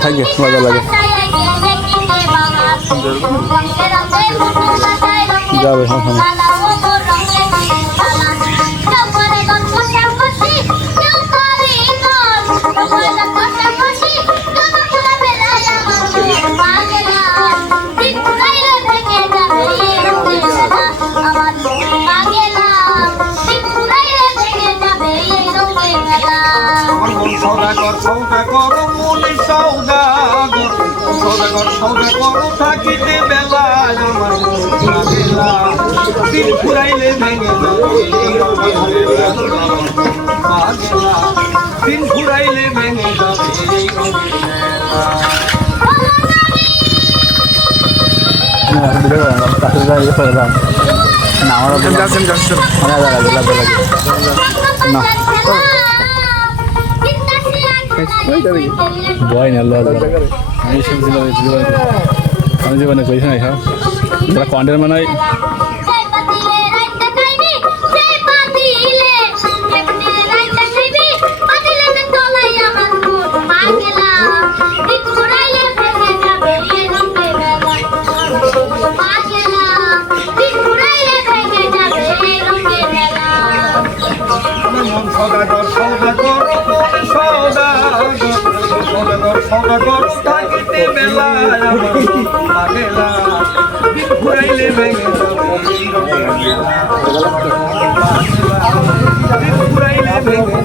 থাকে মজা লাগে যাবে হ্যাঁ সৌদাগর সৌদাগর মনি সৌদাগর সৌদাগর সৌদাগর থাকিতে বেলা আমার বেলা দিন ফুরাইলে ভেঙে দিন ফুরাইলে ভেঙে ভয় না আমি জীবনে কইছি না তারা কন্টেন্ট বানাই সৌদাগর সৌদাগর সৌদাগর সৌদাগর সৌদাগর থাকিতে বেলা আমার বেলা দিন ফুরাইলে ভেঙে দিন ফুরাইলে ভেঙে